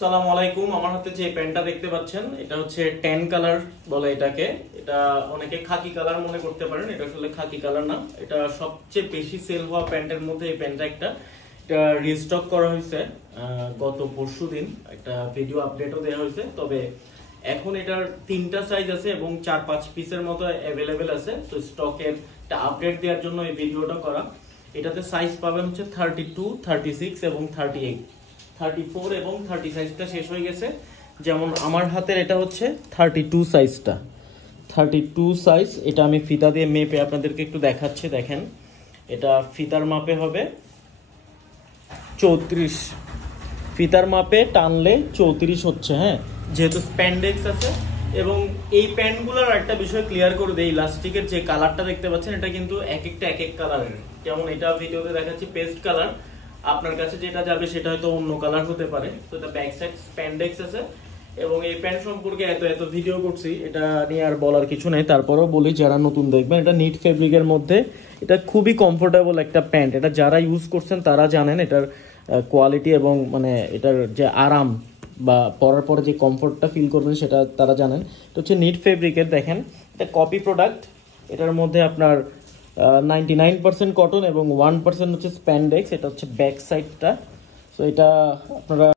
আসসালামু আলাইকুম। আমার হাতে যে প্যান্টটা দেখতে পাচ্ছেন এটা হচ্ছে ট্যান কালার বলে এটাকে। এটা অনেকে খাকি কালার মনে করতে পারেন, এটা আসলে খাকি কালার না। এটা সবচেয়ে বেশি সেল হওয়া প্যান্টের মধ্যে এই প্যান্টটা একটা। এটা রিস্টক করা হয়েছে গত পরশুদিন, একটা ভিডিও আপডেটও দেওয়া হয়েছে। তবে এখন এটার 3টা সাইজ আছে এবং 4-5 পিসের মতো অ্যাভেলেবেল আছে। তো স্টকের একটা আপডেট দেওয়ার জন্য এই ভিডিওটা করা। এটাতে সাইজ পাবেন হচ্ছে 32, 36 এবং 38। 34 এবং 30 সাইজটা শেষ হয়ে গেছে। যেমন আমার হাতের এটা হচ্ছে 32 সাইজটা, 32 সাইজ। এটা আমি ফিতা দিয়ে মেপে আপনাদেরকে একটু দেখাচ্ছি। দেখেন, এটা ফিতার মাপে হবে 34, ফিতার মাপে টানলে 34 হচ্ছে। হ্যাঁ, যেহেতু স্প্যান্ডেক্স আছে। এবং এই প্যান্টগুলোর একটা বিষয় ক্লিয়ার করে দেই, ইলাস্টিকের যে কালারটা দেখতে পাচ্ছেন এটা কিন্তু এক একটা এক এক কালারের। যেমন এটা ভিডিওতে দেখাচ্ছি পেস্ট কালার, আপনার কাছে যেটা যাবে সেটা হয়তো অন্য কালার হতে পারে। তো এটা ব্যাক সাইড স্প্যান্ডেক্স আছে। এবং এই প্যান্ট সম্পর্কে এত এত ভিডিও করছি, এটা নিয়ে আর বলার কিছু নেই। তারপরেও বলি, যারা নতুন দেখবেন, এটা নিট ফেব্রিকের মধ্যে, এটা খুবই কমফোর্টেবল একটা প্যান্ট। এটা যারা ইউজ করছেন তারা জানেন এটার কোয়ালিটি এবং মানে এটার যে আরাম বা পরার পরে যে কমফোর্টটা ফিল করবেন সেটা তারা জানেন। এটা হচ্ছে নিট ফেব্রিকের। দেখেন, এটা কপি প্রোডাক্ট। এটার মধ্যে আপনার 99% কটন এবং 1% হচ্ছে স্প্যান্ডেক্স। এটা হচ্ছে ব্যাক সাইডটা। তো এটা আপনারা